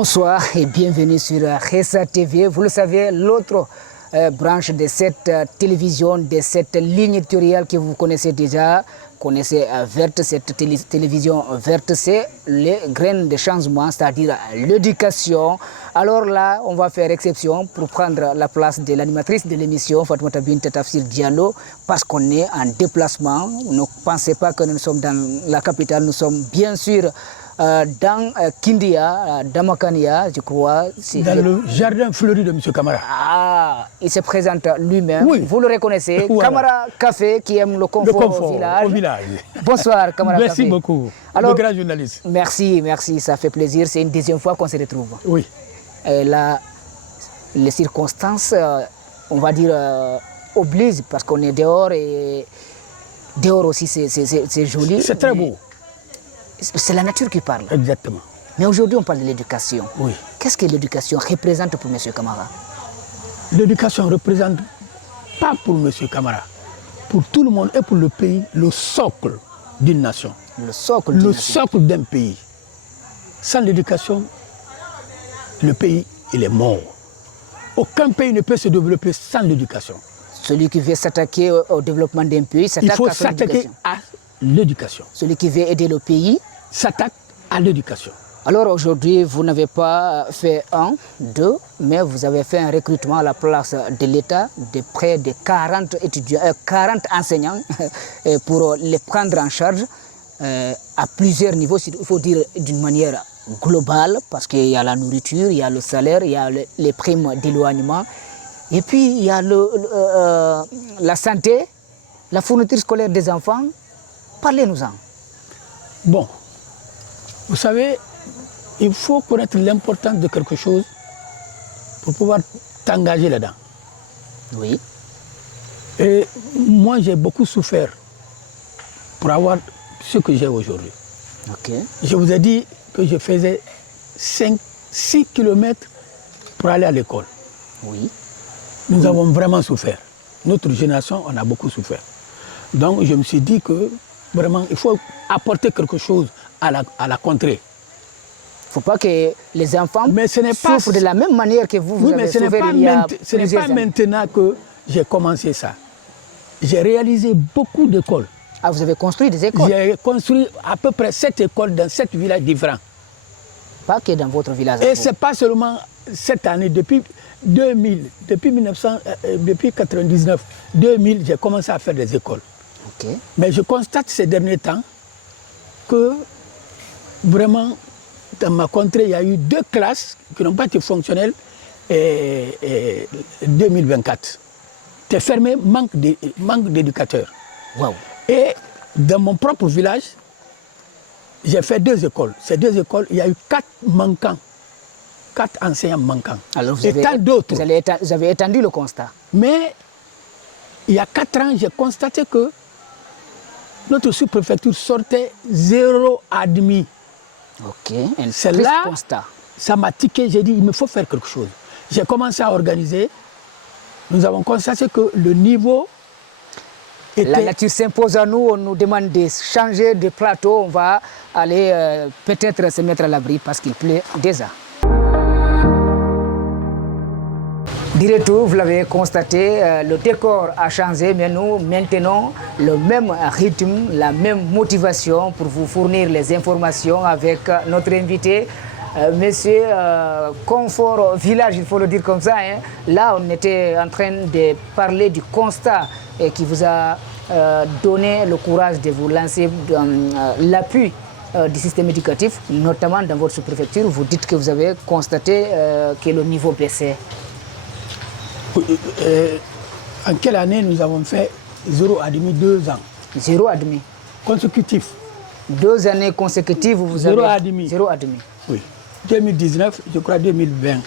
Bonsoir et bienvenue sur Khessa TV. Vous le savez, l'autre branche de cette télévision, de cette ligne éditoriale que vous connaissez déjà, verte, cette télévision verte, c'est les graines de changement, c'est-à-dire l'éducation. Alors là, on va faire exception pour prendre la place de l'animatrice de l'émission, Fatoumata Binta Tafsir Diallo, parce qu'on est en déplacement. Ne pensez pas que nous sommes dans la capitale, nous sommes bien sûr dans Kindia, Damakania, je crois. Dans le jardin fleuri de M. Camara. Ah, il se présente lui-même. Oui. Vous le reconnaissez. Voilà. Camara Café qui aime le confort au village. Bonsoir, Camara Café. Merci beaucoup, alors, le grand journaliste. Merci, ça fait plaisir. C'est une deuxième fois qu'on se retrouve. Oui. Et là, les circonstances, on va dire, obligent parce qu'on est dehors et dehors aussi c'est joli. C'est très beau. C'est la nature qui parle. Exactement. Mais aujourd'hui, on parle de l'éducation. Oui. Qu'est-ce que l'éducation représente pour M. Camara? L'éducation représente, pas pour M. Camara, pour tout le monde et pour le pays, le socle d'une nation. Le socle d'une nation. Le socle d'un pays. Sans l'éducation, le pays, il est mort. Aucun pays ne peut se développer sans l'éducation. Celui qui veut s'attaquer au développement d'un pays s'attaque à son éducation. Il faut s'attaquer à l'éducation. Celui qui veut aider le pays s'attaque à l'éducation. Alors aujourd'hui, vous n'avez pas fait un, deux, mais vous avez fait un recrutement à la place de l'État de près de 40 étudiants, 40 enseignants pour les prendre en charge à plusieurs niveaux, il faut dire d'une manière globale, parce qu'il y a la nourriture, il y a le salaire, il y a les primes d'éloignement, et puis il y a la santé, la fourniture scolaire des enfants. Parlez-nous-en. Bon, vous savez, il faut connaître l'importance de quelque chose pour pouvoir t'engager là-dedans. Oui. Et moi, j'ai beaucoup souffert pour avoir ce que j'ai aujourd'hui. Ok. Je vous ai dit que je faisais 6 kilomètres pour aller à l'école. Oui. Nous avons vraiment souffert. Notre génération, on a beaucoup souffert. Donc, je me suis dit que vraiment, il faut apporter quelque chose à la contrée. Il ne faut pas que les enfants souffrent de la même manière que vous, oui, avez mais ce n'est pas années. Maintenant que j'ai commencé ça. J'ai réalisé beaucoup d'écoles. Ah, vous avez construit des écoles? J'ai construit à peu près 7 écoles dans 7 villages différents. Pas que dans votre village. Et ce n'est pas seulement cette année, depuis 2000, depuis 1999, 2000, j'ai commencé à faire des écoles. Okay. Mais je constate ces derniers temps que vraiment, dans ma contrée, il y a eu 2 classes qui n'ont pas été fonctionnelles et 2024. C'est fermé, manque d'éducateurs. Wow. Et dans mon propre village, j'ai fait 2 écoles. Ces 2 écoles, il y a eu 4 manquants, 4 enseignants manquants. Alors et tant d'autres. Vous avez étendu le constat. Mais il y a 4 ans, j'ai constaté que notre sous-préfecture sortait 0 admis. Ok, un c'est triste là, constat. Ça m'a tiqué, j'ai dit, il me faut faire quelque chose. J'ai commencé à organiser. Nous avons constaté que le niveau était... La nature s'impose à nous, on nous demande de changer de plateau. On va aller peut-être se mettre à l'abri parce qu'il pleut déjà. Directement, vous l'avez constaté, le décor a changé, mais nous maintenons le même rythme, la même motivation pour vous fournir les informations avec notre invité, Monsieur Confort Village, il faut le dire comme ça. Hein. Là, on était en train de parler du constat qui vous a donné le courage de vous lancer dans l'appui du système éducatif, notamment dans votre sous-préfecture. Vous dites que vous avez constaté que le niveau baissait. En quelle année nous avons fait 0 admis 2 ans? 0 admis. Consécutif. 2 années consécutives, vous 0 avez... admis. 0 admis. Oui. 2019, je crois 2020.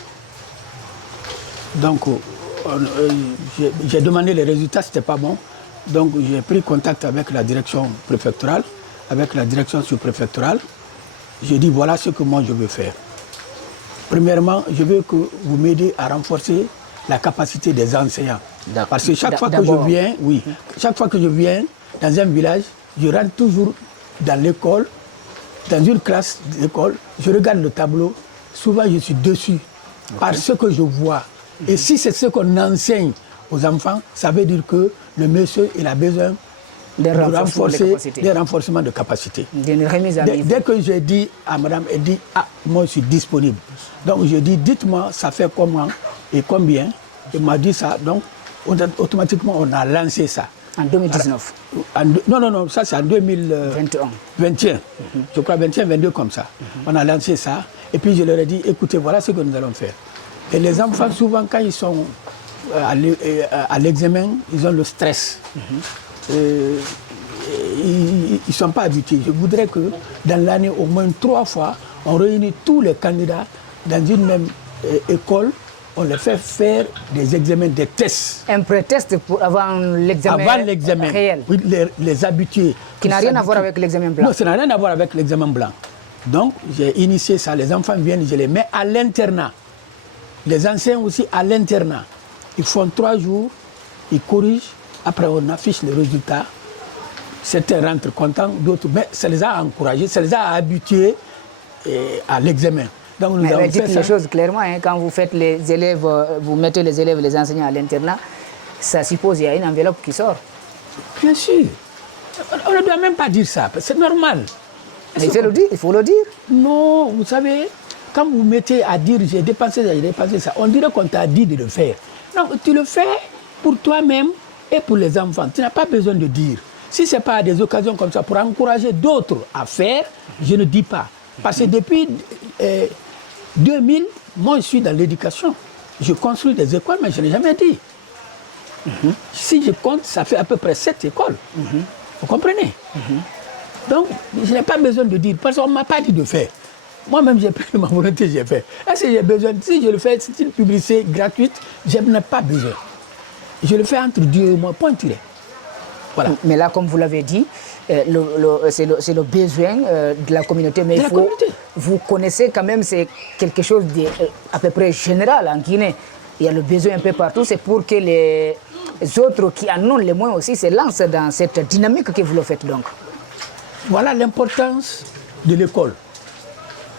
Donc, j'ai demandé les résultats, ce n'était pas bon. Donc, j'ai pris contact avec la direction préfectorale, avec la direction sous-préfectorale. J'ai dit, voilà ce que moi je veux faire. Premièrement, je veux que vous m'aidez à renforcer la capacité des enseignants. Parce que chaque fois que je viens, chaque fois que je viens dans un village, je rentre toujours dans l'école, dans une classe d'école, je regarde le tableau, souvent je suis déçu par ce que je vois. Et si c'est ce qu'on enseigne aux enfants, ça veut dire que le monsieur il a besoin de renforcement de capacité. D'une remise à niveau. Dès que j'ai dit à madame, elle dit, ah, moi je suis disponible. Donc je dis, dites-moi, ça fait comment et combien. Elle m'a dit ça, donc automatiquement on a lancé ça. En 2019 Non, ça c'est en 2021. Je crois 21, 22 comme ça. On a lancé ça. Et puis je leur ai dit, écoutez, voilà ce que nous allons faire. Et les enfants, souvent, quand ils sont à l'examen, ils ont le stress. Ils ne sont pas habitués. Je voudrais que dans l'année, au moins 3 fois, on réunit tous les candidats dans une même école. On les fait faire des examens, des tests. Un pré-test avant l'examen réel. Oui, les habitués. Qui n'a rien à voir avec l'examen blanc. Non, ça n'a rien à voir avec l'examen blanc. Donc, j'ai initié ça. Les enfants viennent, je les mets à l'internat. Les anciens aussi à l'internat. Ils font 3 jours, ils corrigent. Après, on affiche les résultats. Certains rentrent contents, d'autres. Mais ça les a encouragés, ça les a habitués à l'examen. Donc, nous avons dites les choses clairement, hein, quand vous faites les élèves, vous mettez les élèves et les enseignants à l'internat, ça suppose qu'il y a une enveloppe qui sort. Bien sûr. On ne doit même pas dire ça, c'est normal. Mais il faut le dire. Non, vous savez, quand vous mettez à dire j'ai dépensé ça, on dirait qu'on t'a dit de le faire. Non, tu le fais pour toi-même et pour les enfants. Tu n'as pas besoin de dire. Si ce n'est pas à des occasions comme ça, pour encourager d'autres à faire, je ne dis pas. Parce que depuis 2000, moi je suis dans l'éducation. Je construis des écoles, mais je n'ai jamais dit. Si je compte, ça fait à peu près 7 écoles. Vous comprenez? Donc, je n'ai pas besoin de dire, parce qu'on ne m'a pas dit de faire. Moi-même, j'ai pris ma volonté, j'ai fait. Est-ce que j'ai besoin? Si je le fais, c'est une publicité gratuite, je n'ai pas besoin. Je le fais entre Dieu et moi, point tiré. Voilà. Mais là, comme vous l'avez dit, c'est le besoin de la communauté. Mais vous connaissez quand même, c'est quelque chose d'à peu près général en Guinée. Il y a le besoin un peu partout. C'est pour que les autres qui en ont les moyens aussi se lancent dans cette dynamique que vous le faites donc. Voilà l'importance de l'école.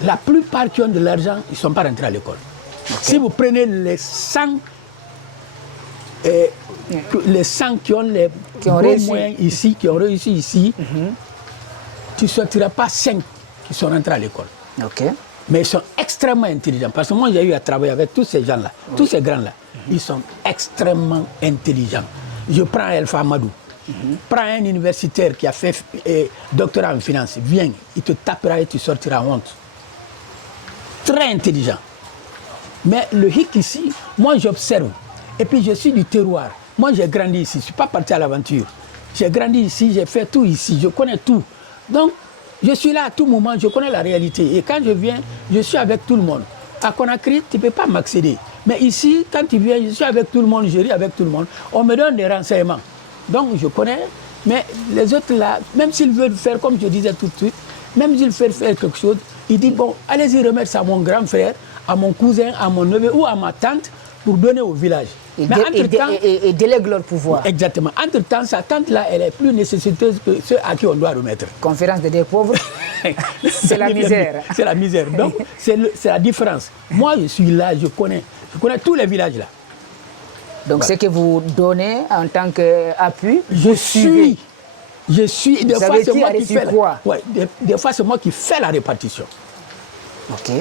La plupart qui ont de l'argent, ils ne sont pas rentrés à l'école. Okay. Si vous prenez les 100 qui ont les moyens ici, qui ont réussi ici, tu ne sortiras pas 5 qui sont rentrés à l'école. Okay. Mais ils sont extrêmement intelligents. Parce que moi, j'ai eu à travailler avec tous ces gens-là, tous ces grands-là. Ils sont extrêmement intelligents. Je prends Elfa Amadou. Prends un universitaire qui a fait doctorat en finance. Viens, il te tapera et tu sortiras honte. Très intelligent. Mais le hic ici, moi j'observe. Et puis je suis du terroir. Moi j'ai grandi ici, je ne suis pas parti à l'aventure. J'ai grandi ici, j'ai fait tout ici, je connais tout. Donc je suis là à tout moment, je connais la réalité. Et quand je viens, je suis avec tout le monde. À Conakry, tu ne peux pas m'accéder. Mais ici, quand tu viens, je suis avec tout le monde, je ris avec tout le monde. On me donne des renseignements. Donc je connais, mais les autres là, même s'ils veulent faire comme je disais tout de suite, même s'ils veulent faire quelque chose, ils disent bon, allez-y remettre ça à mon grand frère, à mon cousin, à mon neveu ou à ma tante pour donner au village. Et délègue leur pouvoir. Exactement. Entre-temps, sa tante là, elle est plus nécessiteuse que ceux à qui on doit remettre. Conférence des pauvres, c'est la misère. C'est la misère. Donc c'est la différence. Moi je suis là, je connais tous les villages là. Donc ce que vous donnez en tant qu'appui, je suis. Des fois, c'est moi qui fais quoi? Ouais, des fois, c'est moi qui fais la répartition. Ok.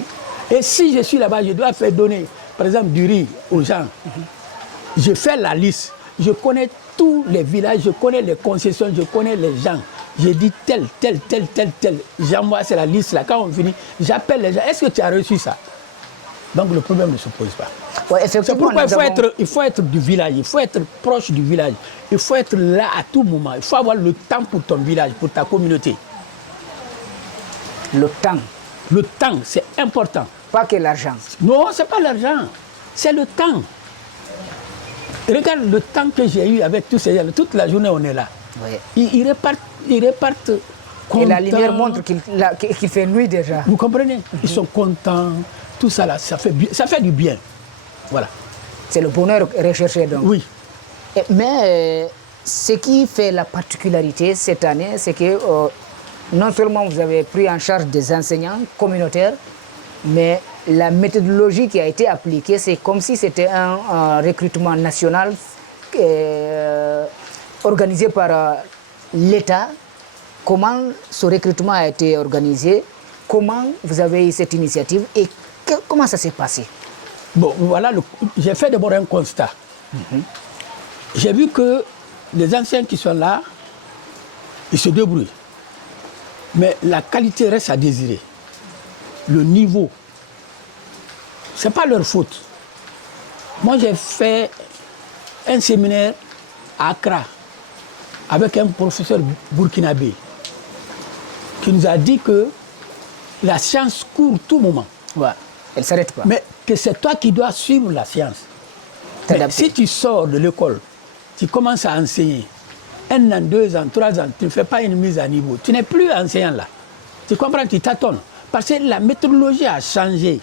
Et si je suis là-bas, je dois faire donner, par exemple, du riz aux gens. Je fais la liste. Je connais tous les villages, je connais les concessions, je connais les gens. Je dis tel. J'envoie, c'est la liste là. Quand on finit, j'appelle les gens. Est-ce que tu as reçu ça? Donc le problème ne se pose pas. Ouais, c'est pourquoi il faut être du village, il faut être proche du village, il faut être là à tout moment, il faut avoir le temps pour ton village, pour ta communauté. Le temps. Le temps, c'est important. Pas que l'argent. Non, ce n'est pas l'argent, c'est le temps. Regarde le temps que j'ai eu avec tous ces gens, toute la journée on est là. Oui. Ils repartent contents. Et la lumière montre qu'il fait nuit déjà. Vous comprenez? Ils sont contents. Tout ça là, ça fait du bien. Voilà. C'est le bonheur recherché donc. Oui. Mais ce qui fait la particularité cette année, c'est que non seulement vous avez pris en charge des enseignants communautaires, mais la méthodologie qui a été appliquée, c'est comme si c'était un recrutement national organisé par l'État. Comment ce recrutement a été organisé? Comment vous avez eu cette initiative et comment ça s'est passé? Bon, voilà, j'ai fait d'abord un constat. J'ai vu que les anciens qui sont là, ils se débrouillent. Mais la qualité reste à désirer. Le niveau, ce n'est pas leur faute. Moi, j'ai fait un séminaire à Accra avec un professeur burkinabé qui nous a dit que la science court tout moment. Ouais, elle ne s'arrête pas. Mais que c'est toi qui dois suivre la science. Mais si tu sors de l'école, tu commences à enseigner, 1 an, 2 ans, 3 ans, tu ne fais pas une mise à niveau. Tu n'es plus enseignant là. Tu comprends, tu tâtonnes. Parce que la méthodologie a changé.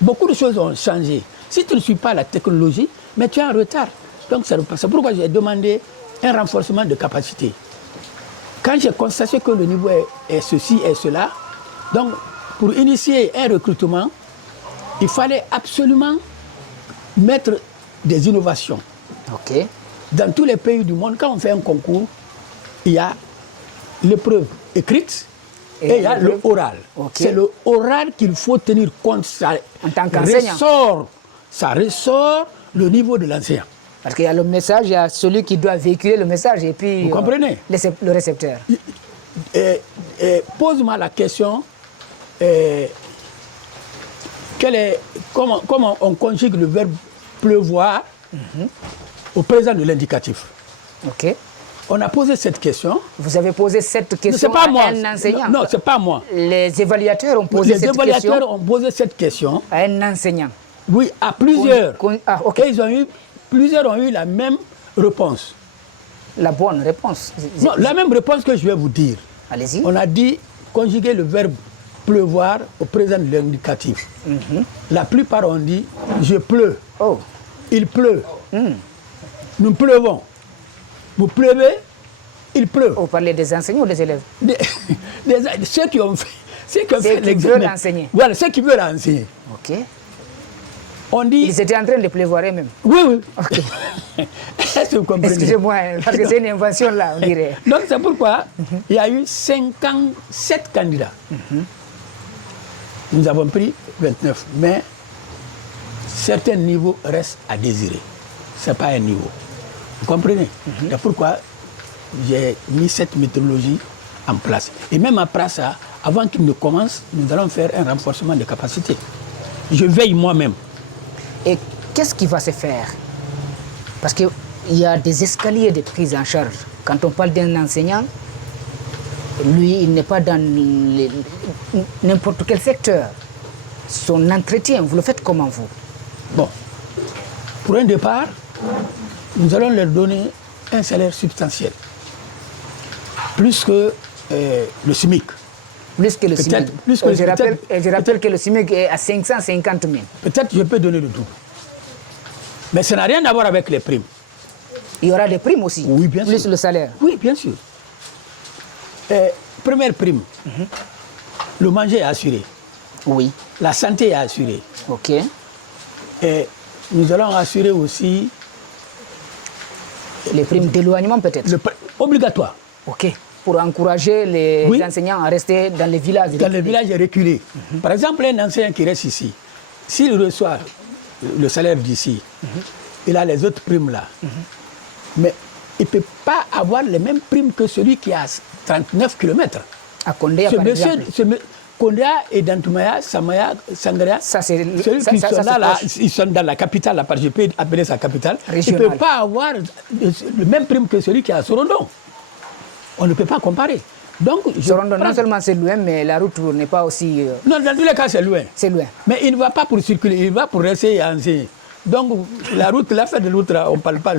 Beaucoup de choses ont changé. Si tu ne suis pas la technologie, mais tu es en retard. Donc c'est pourquoi j'ai demandé un renforcement de capacité. Quand j'ai constaté que le niveau est ceci et cela, donc pour initier un recrutement, il fallait absolument mettre des innovations. Ok. Dans tous les pays du monde, quand on fait un concours, il y a l'épreuve écrite et il y a le oral. Okay. C'est le oral qu'il faut tenir compte. Ça en tant qu'enseignant. Ça ressort le niveau de l'enseignant. Parce qu'il y a le message, il y a celui qui doit véhiculer le message et puis vous comprenez? Le récepteur. Pose-moi la question, comment on conjugue le verbe pleuvoir au présent de l'indicatif. Ok. On a posé cette question. Vous avez posé cette question à un enseignant? Non, ce n'est pas moi. Les évaluateurs ont posé cette question? Les évaluateurs ont posé cette question. À un enseignant? Oui, à plusieurs. Okay. Et plusieurs ont eu la même réponse. La bonne réponse? Non, la même réponse que je vais vous dire. Allez-y. On a dit conjuguer le verbe pleuvoir au présent de l'indicatif. La plupart ont dit je pleure. Oh. Il pleut. Nous pleuvons. Vous pleuvez, il pleut. Vous parlez des enseignants ou des élèves? Ceux qui ont fait l'examen. Veulent enseigner. Voilà, ceux qui veulent enseigner. Ok. On dit... Ils étaient en train de pleuvoir eux-mêmes. Oui, oui. Okay. Est-ce que vous comprenez? Excusez-moi, parce que c'est une invention là, on dirait. Donc c'est pourquoi il y a eu 57 candidats. Nous avons pris 29, mais certains niveaux restent à désirer. Ce n'est pas un niveau. Vous comprenez? C'est pourquoi j'ai mis cette méthodologie en place. Et même après ça, avant qu'il ne commence, nous allons faire un renforcement des capacités. Je veille moi-même. Et qu'est-ce qui va se faire? Parce qu'il y a des escaliers de prise en charge. Quand on parle d'un enseignant, lui, il n'est pas dans n'importe quel secteur. Son entretien, vous le faites comment, vous? Bon, pour un départ, nous allons leur donner un salaire substantiel. Plus que le SMIC. Plus que le SMIC. Je rappelle que le SMIC est à 550 000. Peut-être que je peux donner le double. Mais ça n'a rien à voir avec les primes. Il y aura des primes aussi? Oui, bien sûr. Plus le salaire? Oui, bien sûr. Première prime, le manger est assuré. Oui. La santé est assurée. Ok. Et nous allons assurer aussi... Les primes d'éloignement peut-être? Obligatoire. Ok. Pour encourager les enseignants à rester dans les villages. Dans les villages reculés. Par exemple, un enseignant qui reste ici, s'il reçoit le salaire d'ici, il a les autres primes là. Mais il ne peut pas avoir les mêmes primes que celui qui a 39 km. À Kondéa, par exemple. Kondéa et Dantoumaya, Samaya, Sangaria, ils sont dans la capitale, là, parce que je peux appeler sa capitale. Régional. Il ne peut pas avoir le même prime que celui qui a Sorondon. On ne peut pas comparer. Donc, Sorondon, non seulement c'est loin, mais la route n'est pas aussi... Non, dans tous les cas, c'est loin. C'est loin. Mais il ne va pas pour circuler, il va pour rester et enseigner. Donc, la route, l'affaire de l'autre, on ne parle pas.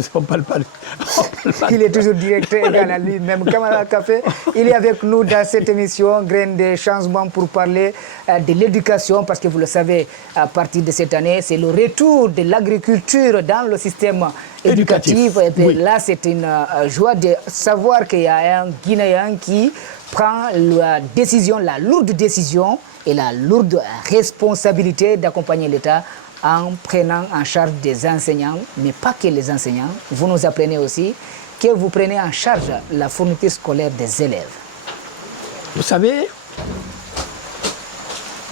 Il est toujours directeur égal à lui-même. Camarade Café, il est avec nous dans cette émission Graines de changement pour parler de l'éducation, parce que vous le savez, à partir de cette année, c'est le retour de l'agriculture dans le système éducatif. Et puis là, c'est une joie de savoir qu'il y a un Guinéen qui prend la décision, la lourde décision et la lourde responsabilité d'accompagner l'État en prenant en charge des enseignants, mais pas que les enseignants. Vous nous apprenez aussi que vous prenez en charge la fourniture scolaire des élèves. Vous savez,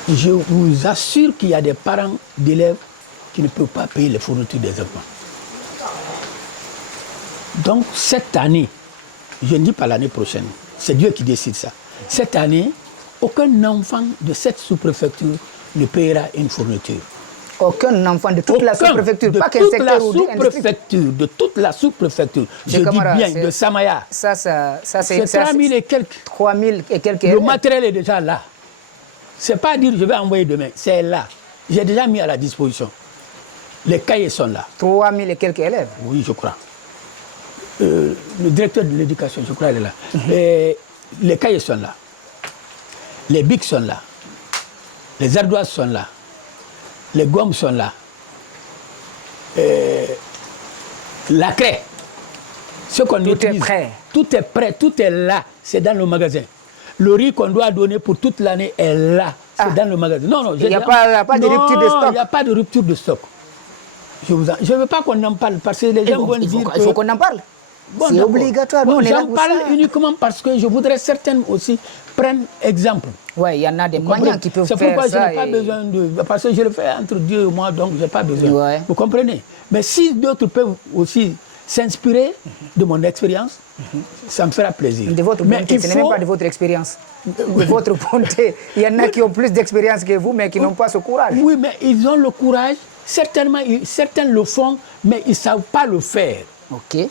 je vous assure qu'il y a des parents d'élèves qui ne peuvent pas payer les fournitures des enfants. Donc cette année, je ne dis pas l'année prochaine, c'est Dieu qui décide ça. Cette année, aucun enfant de cette sous-préfecture ne paiera une fourniture. Aucun enfant de toute la sous-préfecture, pas qu'un secteur ou de toute la sous-préfecture, je dis bien, de Samaya. C'est 3 000 et quelques. 3 000 et quelques. Le matériel est déjà là. Ce n'est pas dire je vais envoyer demain, c'est là. J'ai déjà mis à la disposition. Les cahiers sont là. 3 000 et quelques élèves? Oui, je crois. Le directeur de l'éducation, je crois, il est là. Les cahiers sont là. Les bics sont là. Les ardoises sont là. Les gommes sont là. La craie. Ce qu'on utilise. Tout est prêt. Tout est prêt, tout est là. C'est dans le magasin. Le riz qu'on doit donner pour toute l'année est là. C'est dans le magasin. Non, il n'y a pas de rupture de stock. Il n'y a pas de rupture de stock. Je ne veux pas qu'on en parle parce que les gens vont dire il faut qu'on en parle. Bon, c'est obligatoire. Bon, j'en parle uniquement parce que je voudrais certaines aussi prendre exemple. Oui, il y en a des manières qui peuvent faire ça. C'est pourquoi je n'ai pas besoin de... Parce que je le fais entre Dieu et moi, donc je n'ai pas besoin. Ouais. Vous comprenez? Mais si d'autres peuvent aussi s'inspirer de mon expérience, ça me fera plaisir. De votre bonté, ce n'est même pas de votre expérience. De votre bonté. Il y en a qui ont plus d'expérience que vous, mais qui n'ont pas ce courage. Oui, mais ils ont le courage. Certainement, certains le font, mais ils ne savent pas le faire. OK.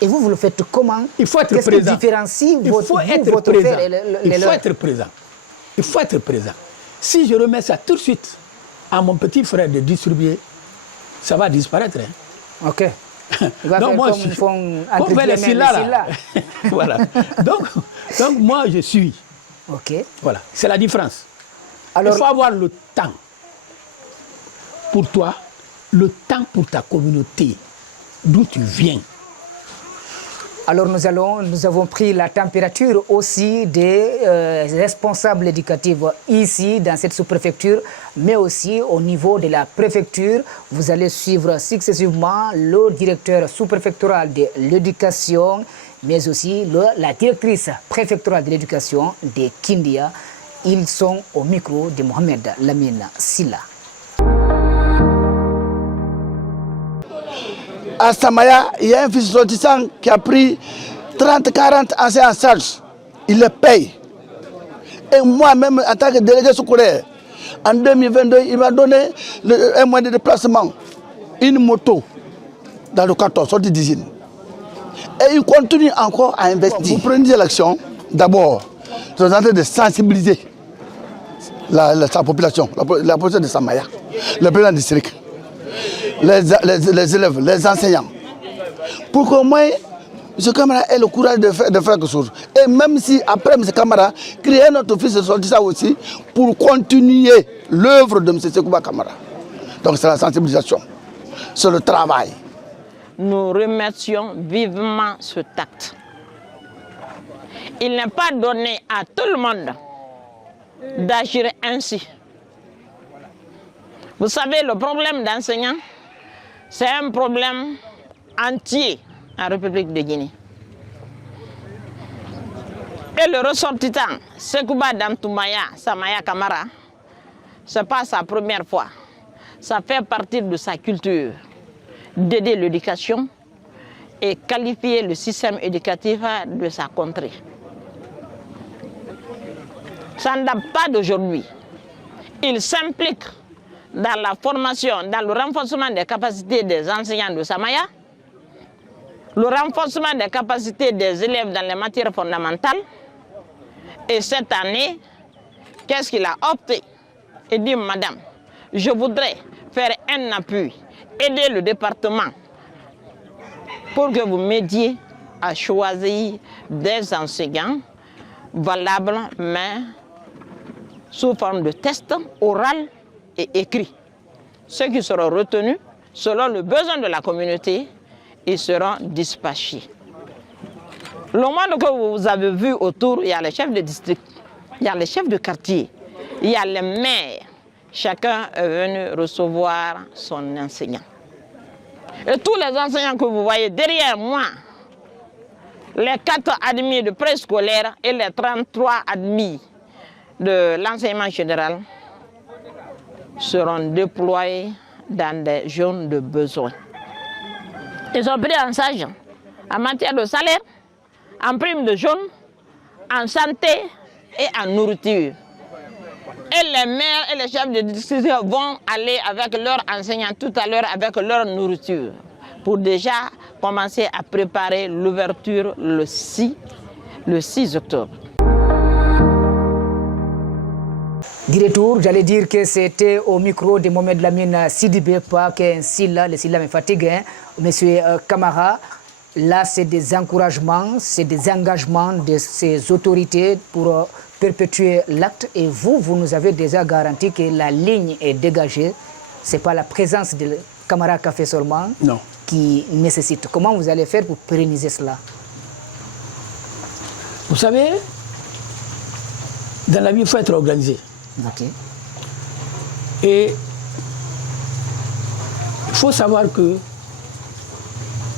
Et vous le faites comment? Il faut être présent. Qu'est-ce qui différencie votre faire et il faut être présent. Il faut être présent. Si je remets ça tout de suite à mon petit frère de distribuer, ça va disparaître. Hein. OK. Il va faire comme font entre les Silla. Voilà. Donc, moi, je suis. OK. Voilà. C'est la différence. Alors, il faut avoir le temps pour toi, le temps pour ta communauté, d'où tu viens. Alors nous avons pris la température aussi des responsables éducatifs ici dans cette sous-préfecture, mais aussi au niveau de la préfecture. Vous allez suivre successivement le directeur sous-préfectoral de l'éducation, mais aussi la directrice préfectorale de l'éducation de Kindia. Ils sont au micro de Mohamed Lamine Silla. À Samaya, il y a un fils sortissant qui a pris 30-40 anciens en charge. Il les paye. Et moi-même, en tant que délégué scolaire, en 2022, il m'a donné un moyen de déplacement, une moto, dans le carton, sortie d'usine. Et il continue encore à investir. Vous prenez l'action, d'abord, vous êtes en train de sensibiliser sa population, la population de Samaya, le président du district. Les élèves, les enseignants, pour qu'au moins M. Camara ait le courage de faire quelque chose. Et même si après M. Camara, créer notre fils de sortir ça aussi pour continuer l'œuvre de M. Sekouba Camara. Donc c'est la sensibilisation, c'est le travail. Nous remercions vivement ce acte. Il n'est pas donné à tout le monde d'agir ainsi. Vous savez, le problème d'enseignants, c'est un problème entier en République de Guinée. Et le ressortissant, Sekouba Dantoumaya Samaya Camara, ce n'est pas sa première fois. Ça fait partie de sa culture d'aider l'éducation et qualifier le système éducatif de sa contrée. Ça ne date pas d'aujourd'hui. Il s'implique dans la formation, dans le renforcement des capacités des enseignants de Samaya, le renforcement des capacités des élèves dans les matières fondamentales. Et cette année, qu'est-ce qu'il a opté? Il dit, madame, je voudrais faire un appui, aider le département pour que vous m'aidiez à choisir des enseignants valables, mais sous forme de tests oral et écrits. Ceux qui seront retenus selon le besoin de la communauté, ils seront dispatchés. Le monde que vous avez vu autour, il y a les chefs de district, il y a les chefs de quartier, il y a les maires. Chacun est venu recevoir son enseignant. Et tous les enseignants que vous voyez derrière moi, les 4 admis de préscolaire et les 33 admis de l'enseignement général seront déployés dans des zones de besoin. Ils sont pris en charge en matière de salaire, en prime de jaune, en santé et en nourriture. Et les maires et les chefs de district vont aller avec leurs enseignants tout à l'heure avec leur nourriture pour déjà commencer à préparer l'ouverture le 6 octobre. Directeur, j'allais dire que c'était au micro de Mohamed Lamine Sidibé, pas qu'un Silla, le Silla me fatigue, hein. Monsieur Camara, là c'est des encouragements, c'est des engagements de ces autorités pour perpétuer l'acte et vous nous avez déjà garanti que la ligne est dégagée. Ce n'est pas la présence de Camara Café seulement qui nécessite. Comment vous allez faire pour pérenniser cela? Vous savez, dans la vie, il faut être organisé. Okay. Et il faut savoir qu'il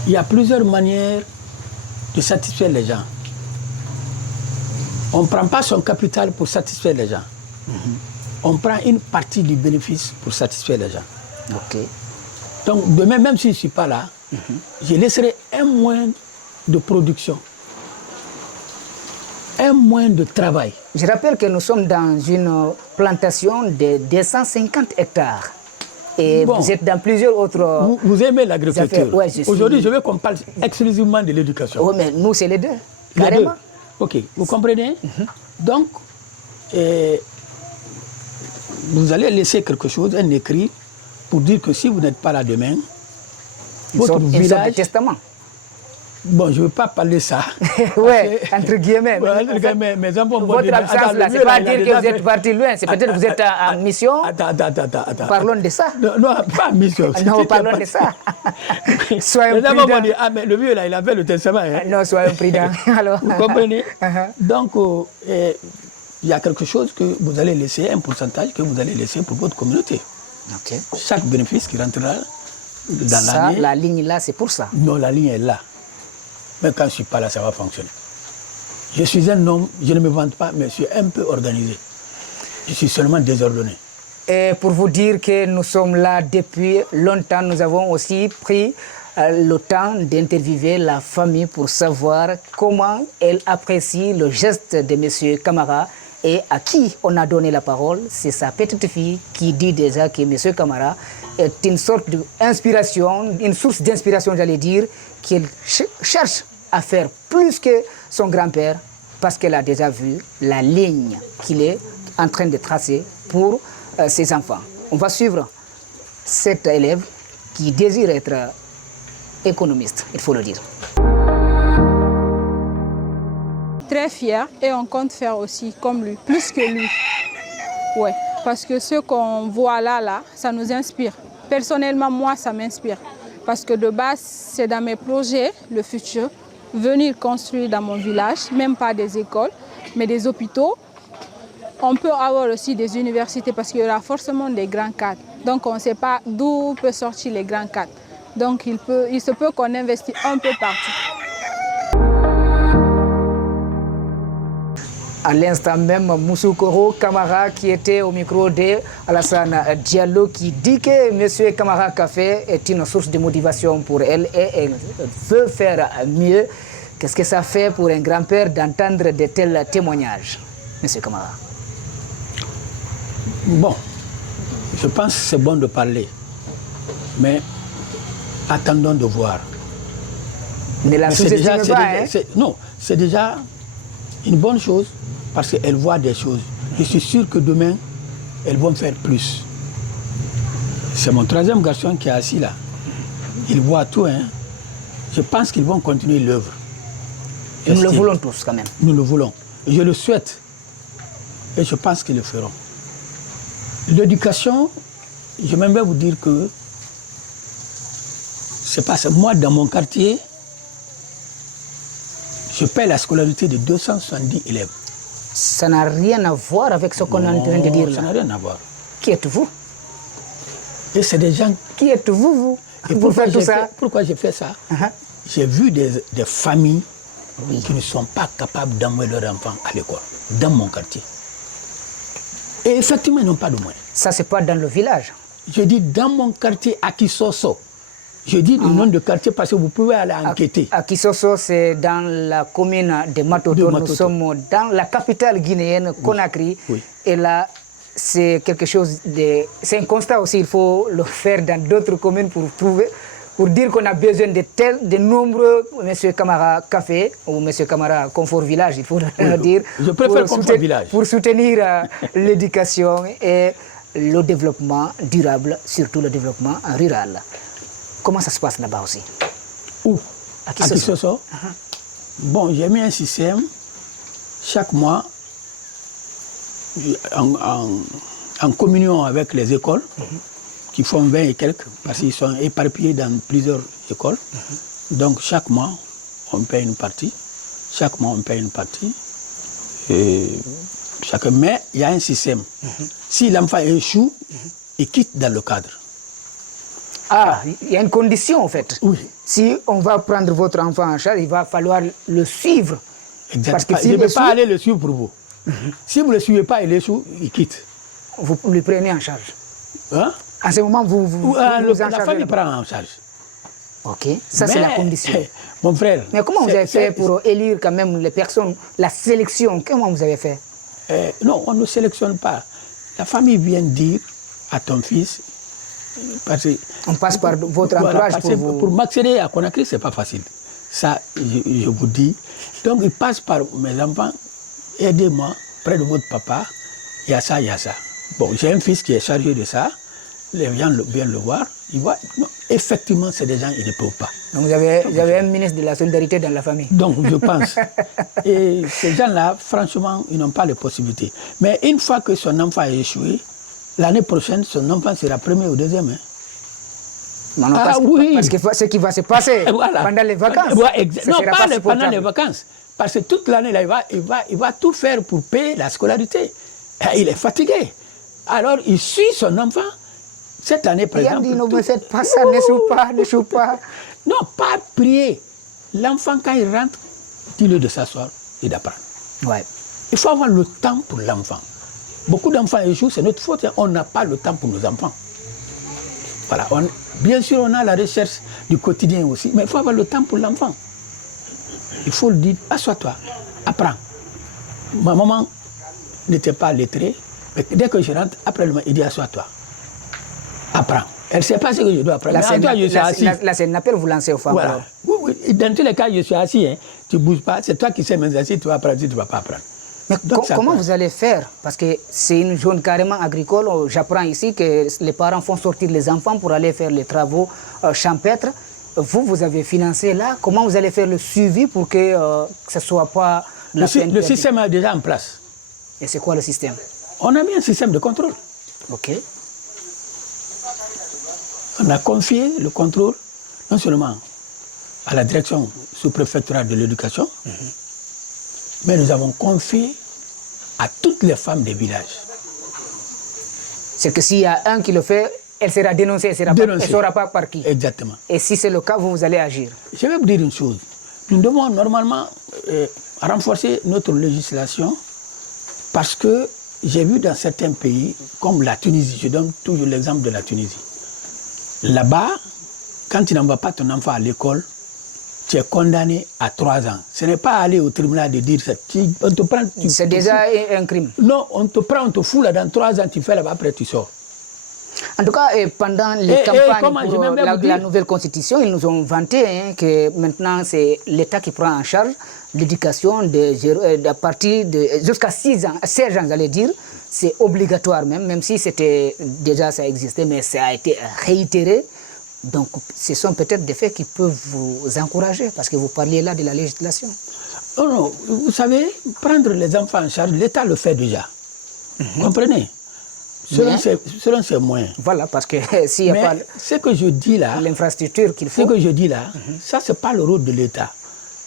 y a plusieurs manières de satisfaire les gens. On ne prend pas son capital pour satisfaire les gens. On prend une partie du bénéfice pour satisfaire les gens. Okay. Donc demain, même si je ne suis pas là, je laisserai un moyen de production, un moyen de travail. Je rappelle que nous sommes dans une plantation de 250 hectares. Et bon, vous êtes dans plusieurs autres... Vous aimez l'agriculture. Ouais, aujourd'hui, je veux qu'on parle exclusivement de l'éducation. Oui, mais nous, c'est les deux, carrément. Les deux. Ok, vous comprenez? Donc, vous allez laisser quelque chose, un écrit, pour dire que si vous n'êtes pas là demain, votre village... de testament. Bon, je ne veux pas parler de ça. Oui, entre guillemets. Entre guillemets, mes enfants vont votre absence, là, ce n'est pas dire que vous êtes parti loin, c'est peut-être que vous êtes en mission. Attends. Parlons de ça. Non, pas en mission. Non, parlons de ça. Soyons prudents. Les enfants vont dire, ah, mais le vieux, là, il avait le testament. Hein. Non, soyons prudents. Alors. Vous comprenez? Donc, il y a quelque chose que vous allez laisser, un pourcentage que vous allez laisser pour votre communauté. Okay. Chaque bénéfice qui rentrera dans ça, l'année... La ligne là, c'est pour ça. Non, la ligne est là. Mais quand je ne suis pas là, ça va fonctionner. Je suis un homme, je ne me vante pas, mais je suis un peu organisé. Je suis seulement désordonné. Et pour vous dire que nous sommes là depuis longtemps, nous avons aussi pris le temps d'interviewer la famille pour savoir comment elle apprécie le geste de M. Camara et à qui on a donné la parole. C'est sa petite fille qui dit déjà que M. Camara est une sorte d'inspiration, une source d'inspiration, j'allais dire, qu'elle cherche à faire plus que son grand-père parce qu'elle a déjà vu la ligne qu'il est en train de tracer pour ses enfants. On va suivre cet élève qui désire être économiste, il faut le dire. Très fier et on compte faire aussi comme lui, plus que lui. Ouais, parce que ce qu'on voit là, ça nous inspire. Personnellement, moi, ça m'inspire. Parce que de base, c'est dans mes projets, le futur, venir construire dans mon village, même pas des écoles, mais des hôpitaux. On peut avoir aussi des universités parce qu'il y aura forcément des grands cadres. Donc on ne sait pas d'où peut sortir les grands cadres. Donc il se peut qu'on investisse un peu partout. À l'instant même, Moussoukoro Camara qui était au micro de Alassane Diallo qui dit que M. Camara Café est une source de motivation pour elle et elle veut faire mieux. Qu'est-ce que ça fait pour un grand-père d'entendre de tels témoignages, M. Camara? Bon, je pense que c'est bon de parler, mais attendons de voir. Ne la sous-estimez pas, hein? Non, c'est déjà une bonne chose parce qu'elles voient des choses. Je suis sûr que demain, elles vont faire plus. C'est mon troisième garçon qui est assis là. Il voit tout, hein. Je pense qu'ils vont continuer l'œuvre. Nous le voulons tous quand même. Nous le voulons. Je le souhaite. Et je pense qu'ils le feront. L'éducation, je m'aimerais vous dire que c'est pas ça. Moi, dans mon quartier, Je paie la scolarité de 270 élèves. Ça n'a rien à voir avec ce qu'on est en train de dire Ça là. n'a rien à voir. Qui êtes-vous? Et c'est des gens... Qui êtes-vous, vous? Et Pour faire tout ça? Pourquoi j'ai fait ça? Uh-huh. J'ai vu des familles qui ne sont pas capables d'envoyer leurs enfants à l'école, dans mon quartier. Et effectivement, ils n'ont pas de moyens. Ça, c'est pas dans le village. Je dis dans mon quartier, à Kisoso. Je dis le nom de quartier parce que vous pouvez aller enquêter. À Kisoso, c'est dans la commune de Matoto. Nous sommes dans la capitale guinéenne, Conakry. Oui. Et là, c'est quelque chose de... C'est un constat aussi, il faut le faire dans d'autres communes pour dire qu'on a besoin de nombreux M. Camara Café ou M. Camara Confort Village, il faut le dire. Je préfère Confort Village. Pour soutenir l'éducation et le développement durable, surtout le développement rural. Comment ça se passe là-bas aussi? Où? À À Kisoso. Bon, j'ai mis un système chaque mois en communion avec les écoles qui font 20 et quelques, parce qu'ils sont éparpillés dans plusieurs écoles. Donc chaque mois, on paye une partie. Chaque mois, on paye une partie. Mais il y a un système. Si l'enfant échoue, il quitte dans le cadre. Ah, il y a une condition en fait. Oui. Si on va prendre votre enfant en charge, il va falloir le suivre. Exactement. Parce que Je ne vais pas aller le suivre pour vous. Si vous ne le suivez pas, il échoue, il quitte. Vous le prenez en charge. Hein? En ce moment, vous en la chargez. famille prend en charge. Ok, ça c'est la condition. Mon frère. Mais comment vous avez fait pour élire quand même les personnes, la sélection? Comment vous avez fait? Non, on ne sélectionne pas. La famille vient dire à ton fils. On passe par votre entourage pour vous... Pour m'accéder à Conakry, ce n'est pas facile. Ça, je vous dis. Donc, il passe par mes enfants. Aidez-moi, près de votre papa. Il y a ça, il y a ça. Bon, j'ai un fils qui est chargé de ça. Les gens viennent le voir. Ils voient. Non, effectivement, c'est des gens qui ne peuvent pas. Donc, vous avez un ministre de la solidarité dans la famille. Donc, je pense. Et ces gens-là, franchement, ils n'ont pas les possibilités. Mais une fois que son enfant a échoué, l'année prochaine, son enfant sera premier ou deuxième. Hein. Non, parce que ce qui va se passer pendant les vacances. Non, pas pendant les vacances. Parce que toute l'année, il va tout faire pour payer la scolarité. Il est fatigué. Alors, il suit son enfant. Cette année, par exemple... Il a dit, ne me faites pas ça, ne joue pas. Non, pas prier. L'enfant, quand il rentre, dis-le de s'asseoir et d'apprendre. Ouais. Il faut avoir le temps pour l'enfant. Beaucoup d'enfants échouent, c'est notre faute. On n'a pas le temps pour nos enfants. Voilà. Bien sûr, on a la recherche du quotidien aussi, mais il faut avoir le temps pour l'enfant. Il faut le dire, assois-toi, apprends. Ma maman n'était pas lettrée, mais dès que je rentre, après le matin, il dit, assois-toi, apprends. Elle ne sait pas ce que je dois apprendre. Là, c'est un appel, vous lancez aux femmes. Voilà. Oui. Dans tous les cas, je suis assis, hein. Tu ne bouges pas, c'est toi qui sais me assis, tu vas apprendre, tu ne vas pas apprendre. Mais comment vous allez faire? Parce que c'est une zone carrément agricole. J'apprends ici que les parents font sortir les enfants pour aller faire les travaux champêtres. Vous avez financé là. Comment vous allez faire le suivi pour que ce ne soit pas... Le système est déjà en place. Et c'est quoi le système? On a mis un système de contrôle. Ok. On a confié le contrôle non seulement à la direction sous-préfectorale de l'éducation, mais nous avons confié à toutes les femmes des villages. C'est que s'il y a un qui le fait, elle sera dénoncée, elle ne saura pas par qui. Exactement. Et si c'est le cas, vous allez agir. Je vais vous dire une chose. Nous devons normalement renforcer notre législation parce que j'ai vu dans certains pays, comme la Tunisie, je donne toujours l'exemple de la Tunisie. Là-bas, quand tu n'envoies pas ton enfant à l'école, tu es condamné à 3 ans. Ce n'est pas aller au tribunal de dire ça. C'est déjà un crime. Non, on te prend, on te fout là dans 3 ans, tu fais là-bas, après tu sors. En tout cas, pendant les campagnes pour la nouvelle constitution, ils nous ont vanté que maintenant c'est l'État qui prend en charge l'éducation à partir de jusqu'à 16 ans, j'allais dire. C'est obligatoire même si c'était déjà ça existait, mais ça a été réitéré. Donc, ce sont peut-être des faits qui peuvent vous encourager, parce que vous parliez là de la législation. Non, non, vous savez, prendre les enfants en charge, l'État le fait déjà. Comprenez? Selon ses moyens. Voilà, parce que s'il n'y a pas ce que je dis là, l'infrastructure qu'il faut... Ce que je dis là, ça, ce n'est pas le rôle de l'État.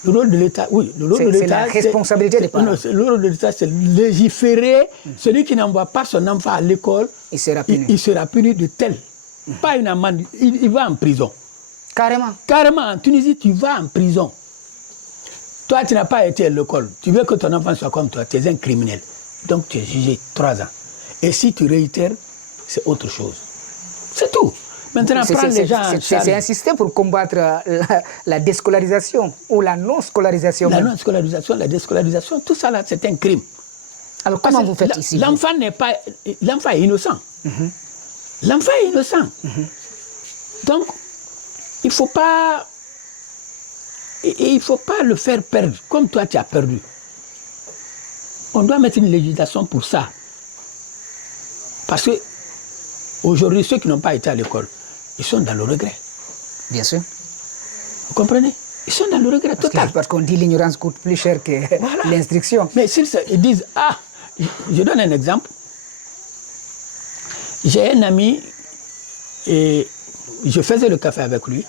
Le rôle de l'État, oui. Le rôle de l'État, c'est la responsabilité des parents. Le rôle de l'État, c'est légiférer. Celui qui n'envoie pas son enfant à l'école, il sera puni. Il sera puni de tel. Pas une amende, il va en prison. Carrément. Carrément, en Tunisie, tu vas en prison. Toi, tu n'as pas été à l'école. Tu veux que ton enfant soit comme toi, tu es un criminel. Donc, tu es jugé 3 ans. Et si tu réitères, c'est autre chose. C'est tout. Maintenant, prends les gens en charge. C'est un système pour combattre la déscolarisation ou la non-scolarisation. La non-scolarisation, la déscolarisation, tout ça là, c'est un crime. Alors comment vous faites ici? L'enfant est innocent. L'enfant est innocent. Donc, il ne faut pas le faire perdre, comme toi tu as perdu. On doit mettre une législation pour ça. Parce que aujourd'hui, ceux qui n'ont pas été à l'école, ils sont dans le regret. Bien sûr. Vous comprenez? Ils sont dans le regret total. Parce qu'on dit l'ignorance coûte plus cher que l'instruction. Mais ils disent, ah, je donne un exemple. J'ai un ami, et je faisais le café avec lui.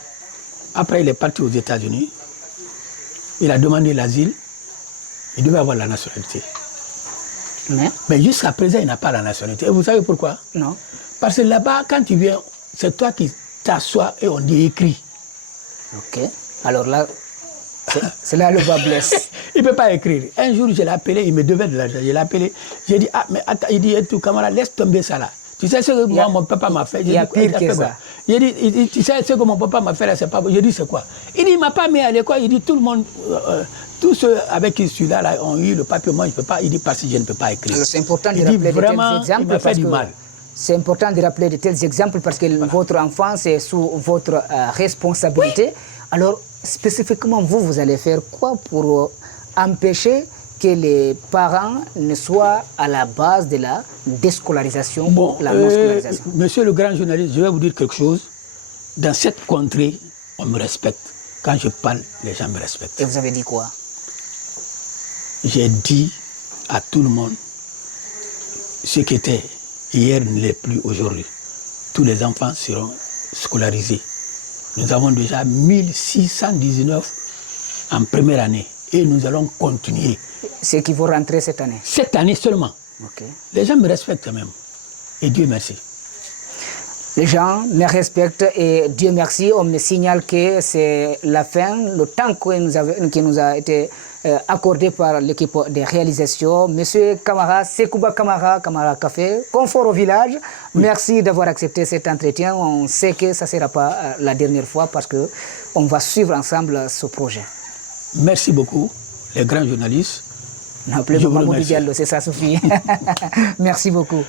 Après, il est parti aux États-Unis. Il a demandé l'asile. Il devait avoir la nationalité. Mais jusqu'à présent, il n'a pas la nationalité. Et vous savez pourquoi? Non. Parce que là-bas, quand tu viens, c'est toi qui t'assois et on dit écrit. Ok. Alors là, c'est là le bas blesse. Il ne peut pas écrire. Un jour, je l'ai appelé, il me devait de l'argent. Je l'ai appelé. J'ai dit, ah, mais attends, il dit, tout camarade, laisse tomber ça là. Tu sais ce que moi, mon papa m'a fait? Il y a pire que ça. J'ai dit, tu sais ce que mon papa m'a fait là, c'est pas bon. J'ai dit, c'est quoi? Il dit, il ne m'a pas mis à l'école. Il dit, tout le monde, tous ceux avec qui je suis là, ont eu le papier. Moi, je ne peux pas. Il dit, parce que je ne peux pas écrire. Alors, c'est important de rappeler de tels exemples. Il m'a fait du mal. C'est important de rappeler de tels exemples parce que votre enfant, c'est sous votre responsabilité. Oui. Alors, spécifiquement, vous allez faire quoi pour empêcher que les parents ne soient à la base de la déscolarisation, la non-scolarisation? Monsieur le grand journaliste, je vais vous dire quelque chose. Dans cette contrée, on me respecte. Quand je parle, les gens me respectent. Et vous avez dit quoi? J'ai dit à tout le monde, ce qui était hier ne l'est plus aujourd'hui. Tous les enfants seront scolarisés. Nous avons déjà 1619 en première année et nous allons continuer. Ceux qui vont rentrer cette année? Cette année seulement. Okay. Les gens me respectent quand même. Et Dieu merci. Les gens me respectent et Dieu merci. On me signale que c'est la fin, le temps qui nous a été accordé par l'équipe de réalisation. Monsieur Camara, Sekouba Camara, Camara Café, Confort au village. Oui. Merci d'avoir accepté cet entretien. On sait que ça ne sera pas la dernière fois parce qu'on va suivre ensemble ce projet. Merci beaucoup, les grands journalistes. N'appelez pas Mamoudou Diallo, c'est ça, Sophie. Merci beaucoup.